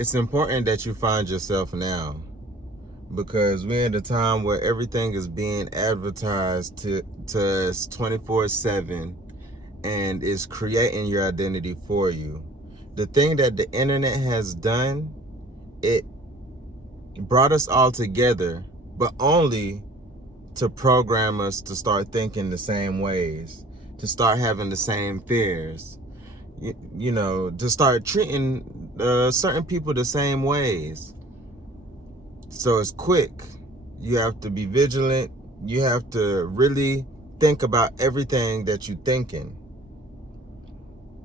It's important that you find yourself now, because we're in a time where everything is being advertised to us 24/7 and is creating your identity for you. The thing that the internet has done, it brought us all together, but only to program us to start thinking the same ways, to start having the same fears, to start treating certain people the same ways. So it's quick. You have to be vigilant. You have to really think about everything that you're thinking.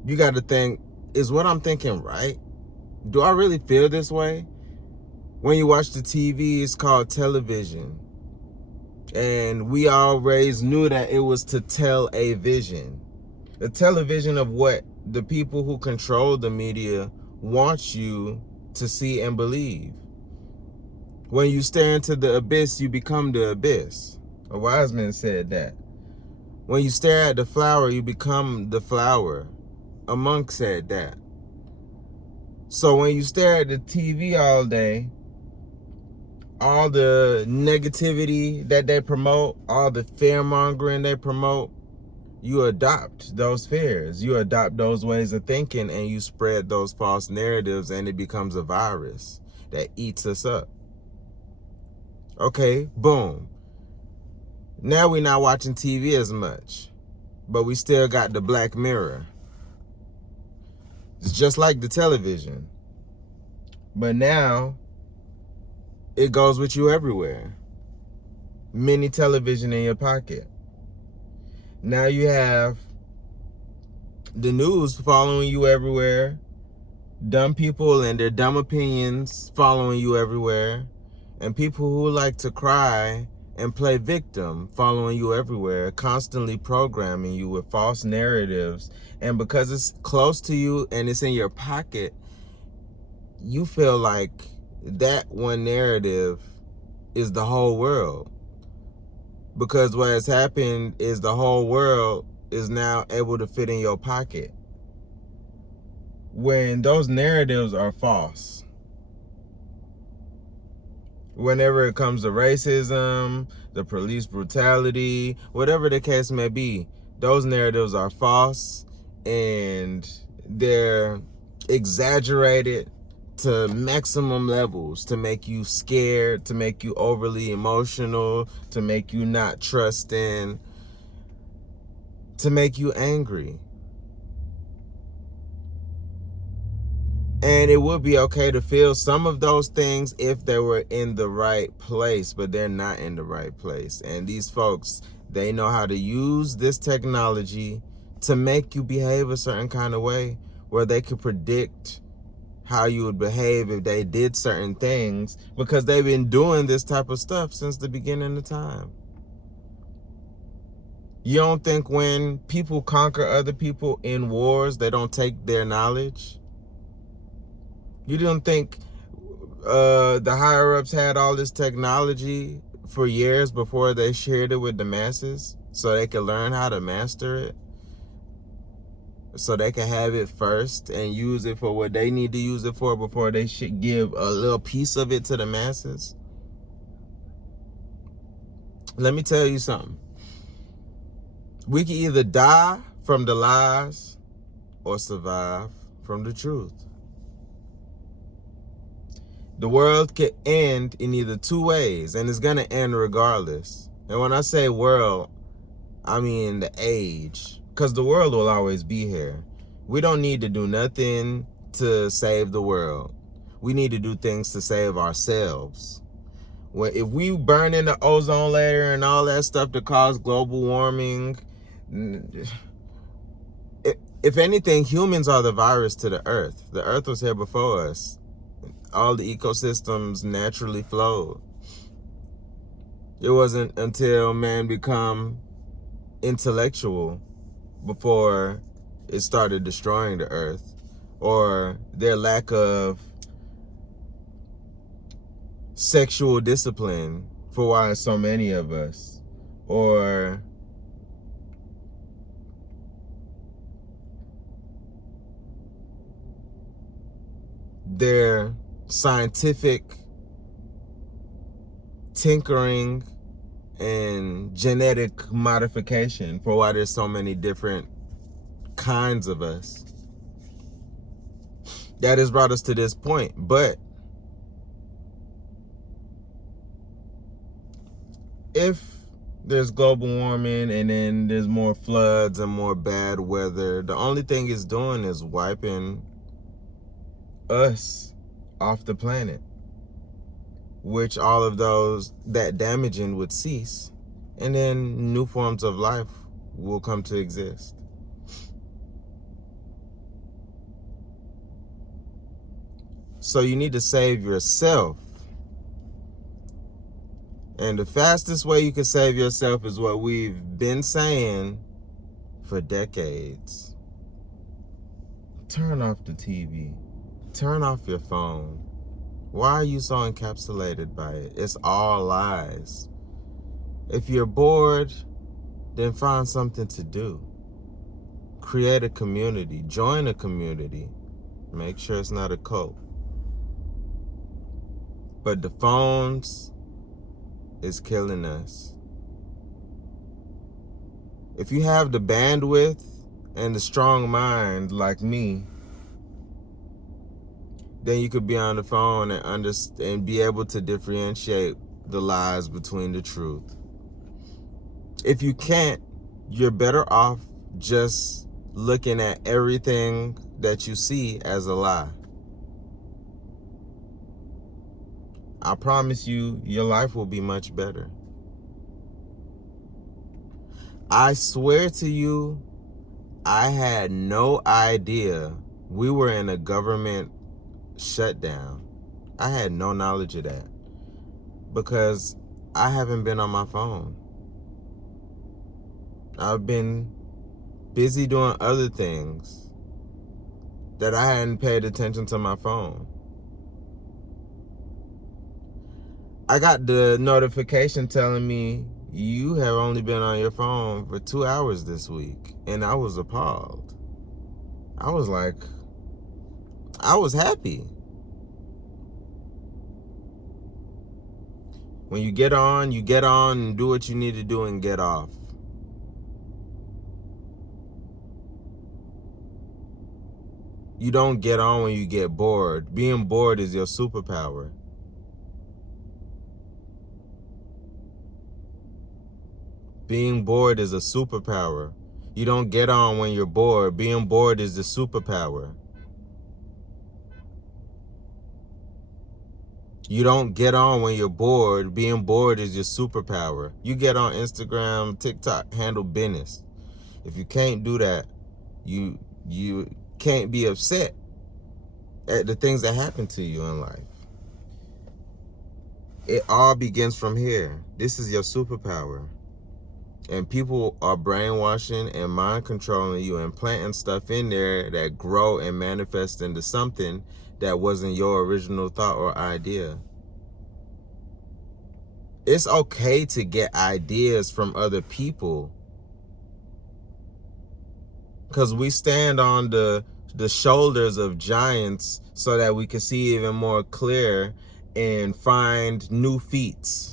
You got to think, is what I'm thinking right? Do I really feel this way? When you watch the TV, it's called television. And we always knew that it was to tell a vision. The television of what the people who control the media want you to see and believe. When you stare into the abyss, you become the abyss. A wise man said that. When you stare at the flower, you become the flower. A monk said that. So when you stare at the TV all day, all the negativity that they promote, all the fear mongering they promote, you adopt those fears. You adopt those ways of thinking, and you spread those false narratives, and it becomes a virus that eats us up. Okay, boom. Now we're not watching TV as much, but we still got the Black Mirror. It's just like the television. But now it goes with you everywhere. Mini television in your pocket. Now you have the news following you everywhere. Dumb people and their dumb opinions following you everywhere. And people who like to cry and play victim following you everywhere, constantly programming you with false narratives. And because it's close to you and it's in your pocket, you feel like that one narrative is the whole world. Because what has happened is the whole world is now able to fit in your pocket, when those narratives are false. Whenever it comes to racism, the police brutality, whatever the case may be, those narratives are false, and they're exaggerated to maximum levels to make you scared, to make you overly emotional, to make you not trusting, to make you angry. And it would be okay to feel some of those things if they were in the right place, but they're not in the right place. And these folks, they know how to use this technology to make you behave a certain kind of way, where they could predict how you would behave if they did certain things, because they've been doing this type of stuff since the beginning of time. You don't think when people conquer other people in wars, they don't take their knowledge? You don't think the higher-ups had all this technology for years before they shared it with the masses, so they could learn how to master it, so they can have it first and use it for what they need to use it for before they should give a little piece of it to the masses? Let me tell you something. We can either die from the lies or survive from the truth. The world could end in either two ways, and it's going to end regardless. And when I say world, I mean the age, because the world will always be here. We don't need to do nothing to save the world. We need to do things to save ourselves. If we burn in the ozone layer and all that stuff to cause global warming, if anything, humans are the virus to the earth. The earth was here before us. All the ecosystems naturally flowed. It wasn't until man become intellectual before it started destroying the earth, or their lack of sexual discipline for why so many of us, or their scientific tinkering and genetic modification for why there's so many different kinds of us. That has brought us to this point. But if there's global warming and then there's more floods and more bad weather, the only thing it's doing is wiping us off the planet, which all of that damaging would cease, and then new forms of life will come to exist. So you need to save yourself. And the fastest way you can save yourself is what we've been saying for decades. Turn off the TV. Turn off your phone. Why are you so encapsulated by it? It's all lies. If you're bored, then find something to do. Create a community. Join a community. Make sure it's not a cult. But the phones is killing us. If you have the bandwidth and the strong mind like me, then you could be on the phone and be able to differentiate the lies between the truth. If you can't, you're better off just looking at everything that you see as a lie. I promise you, your life will be much better. I swear to you, I had no idea we were in a government shutdown. I had no knowledge of that because I haven't been on my phone. I've been busy doing other things that I hadn't paid attention to my phone. I got the notification telling me you have only been on your phone for 2 hours this week. And I was appalled. I was like, I was happy. When you get on and do what you need to do and get off. You don't get on when you get bored. Being bored is your superpower. Being bored is a superpower. You don't get on when you're bored. Being bored is the superpower. You don't get on when you're bored. Being bored is your superpower. You get on Instagram, TikTok, handle business. If you can't do that, you can't be upset at the things that happen to you in life. It all begins from here. This is your superpower. And people are brainwashing and mind controlling you and planting stuff in there that grow and manifest into something that wasn't your original thought or idea. It's okay to get ideas from other people, because we stand on the shoulders of giants so that we can see even more clear and find new feats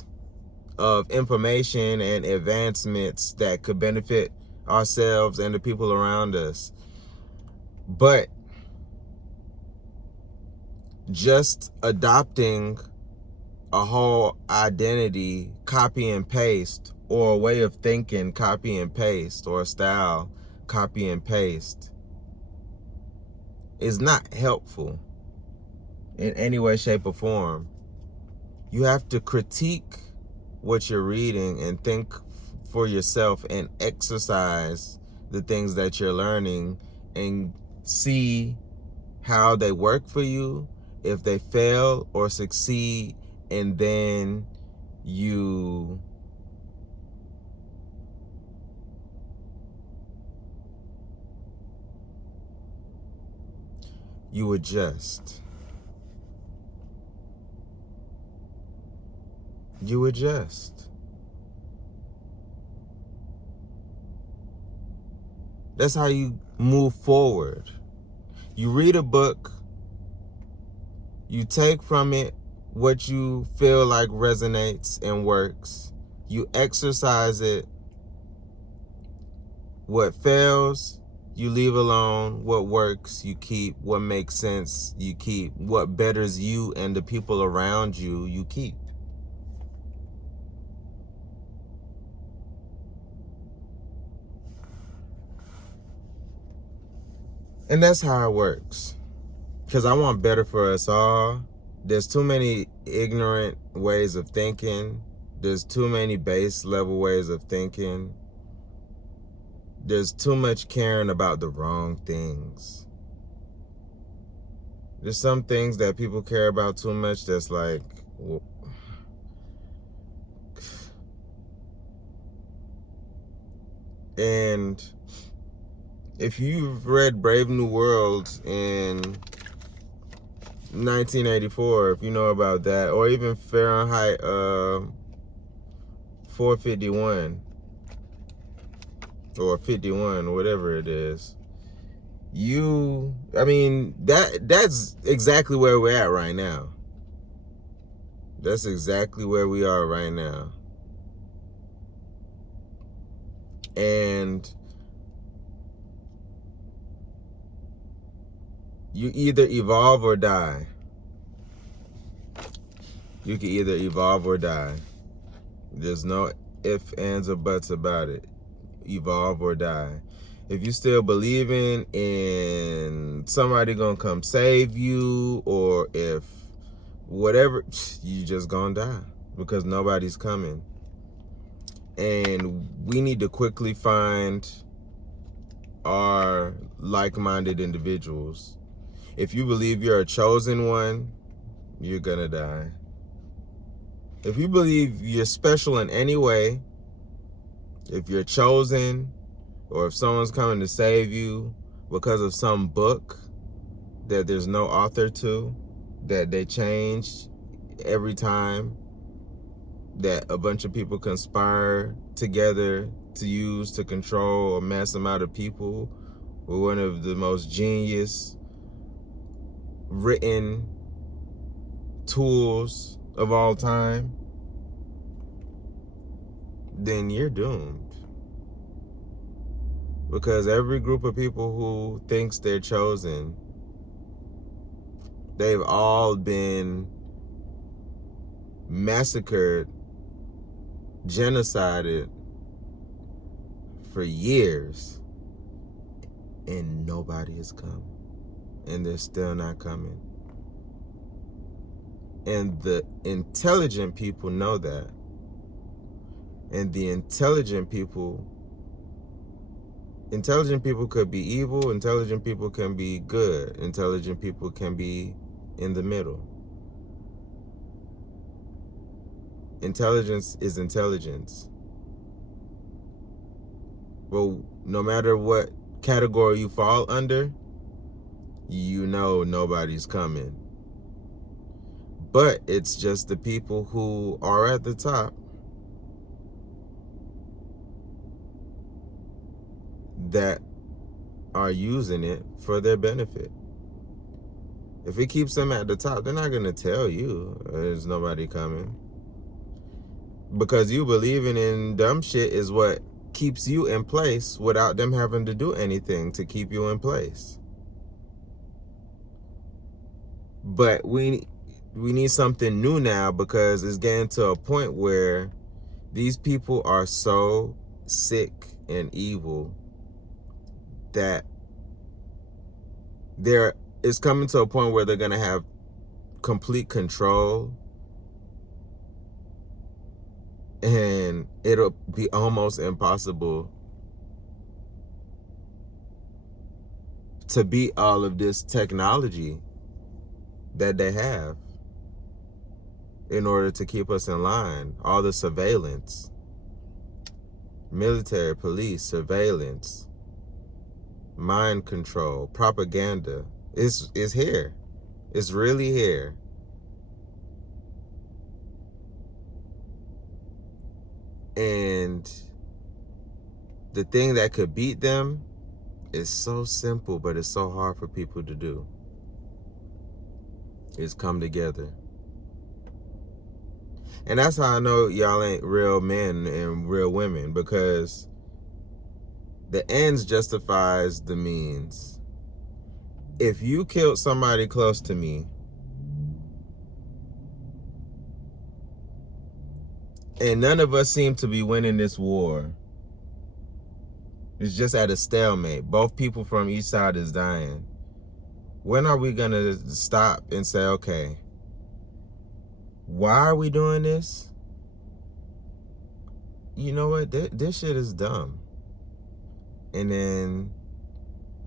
of information and advancements that could benefit ourselves and the people around us. But just adopting a whole identity, copy and paste, or a way of thinking, copy and paste, or a style, copy and paste, is not helpful in any way, shape, or form. You have to critique what you're reading and think for yourself and exercise the things that you're learning and see how they work for you, if they fail or succeed, and then you adjust. You adjust. That's how you move forward. You read a book, You take from it what you feel like resonates and works. You exercise it. What fails, you leave alone. What works, you keep. What makes sense, you keep. What betters you and the people around you, you keep. And that's how it works. Because I want better for us all. There's too many ignorant ways of thinking. There's too many base level ways of thinking. There's too much caring about the wrong things. There's some things that people care about too much that's like, and if you've read Brave New World in 1984, if you know about that, or even Fahrenheit 451 or 51, whatever it is, that's exactly where we're at right now. That's exactly where we are right now. And you either evolve or die. You can either evolve or die. There's no ifs, ands, or buts about it. Evolve or die. If you still believing in somebody gonna come save you, or if whatever, you just gonna die because nobody's coming. And we need to quickly find our like-minded individuals. If you believe you're a chosen one, you're gonna die. If you believe you're special in any way, if you're chosen, or if someone's coming to save you because of some book that there's no author to, that they change every time, that a bunch of people conspire together to use to control a mass amount of people, with one of the most genius written tools of all time, then you're doomed. Because every group of people who thinks they're chosen, they've all been massacred, genocided for years, and nobody has come, and they're still not coming. And the intelligent people know that. And the intelligent people could be evil, intelligent people can be good, intelligent people can be in the middle. Intelligence is intelligence. Well, no matter what category you fall under, you know nobody's coming. But it's just the people who are at the top that are using it for their benefit. If it keeps them at the top, they're not going to tell you there's nobody coming. Because you believing in dumb shit is what keeps you in place without them having to do anything to keep you in place. But we need something new now, because it's getting to a point where these people are so sick and evil that it's coming to a point where they're going to have complete control, and it'll be almost impossible to beat all of this technology that they have in order to keep us in line. All the surveillance, military, police, surveillance, mind control, propaganda is here. It's really here. And the thing that could beat them is so simple, but it's so hard for people to do. is come together. And that's how I know y'all ain't real men and real women, because the ends justifies the means. If you killed somebody close to me and none of us seem to be winning this war, it's just at a stalemate, both people from each side is dying, when are we gonna stop and say, okay, why are we doing this? You know what, this shit is dumb. And then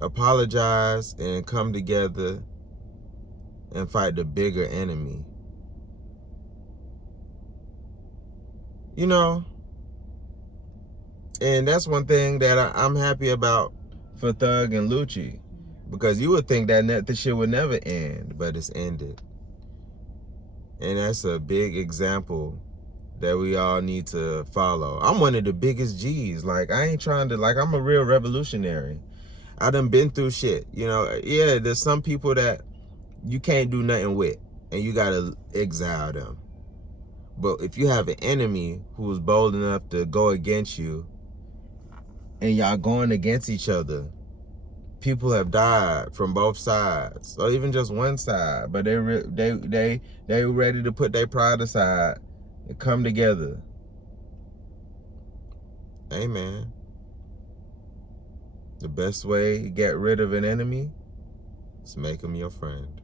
apologize and come together and fight the bigger enemy. You know, and that's one thing that I'm happy about for Thug and Lucci, because you would think that the shit would never end, but it's ended. And that's a big example that we all need to follow. I'm one of the biggest G's. Like, I ain't trying to, like, I'm a real revolutionary. I done been through shit. You know, yeah, there's some people that you can't do nothing with, and you gotta exile them. But if you have an enemy who's bold enough to go against you, and y'all going against each other, people have died from both sides, or even just one side, but they ready to put their pride aside and come together. Hey man, the best way to get rid of an enemy is make them your friend.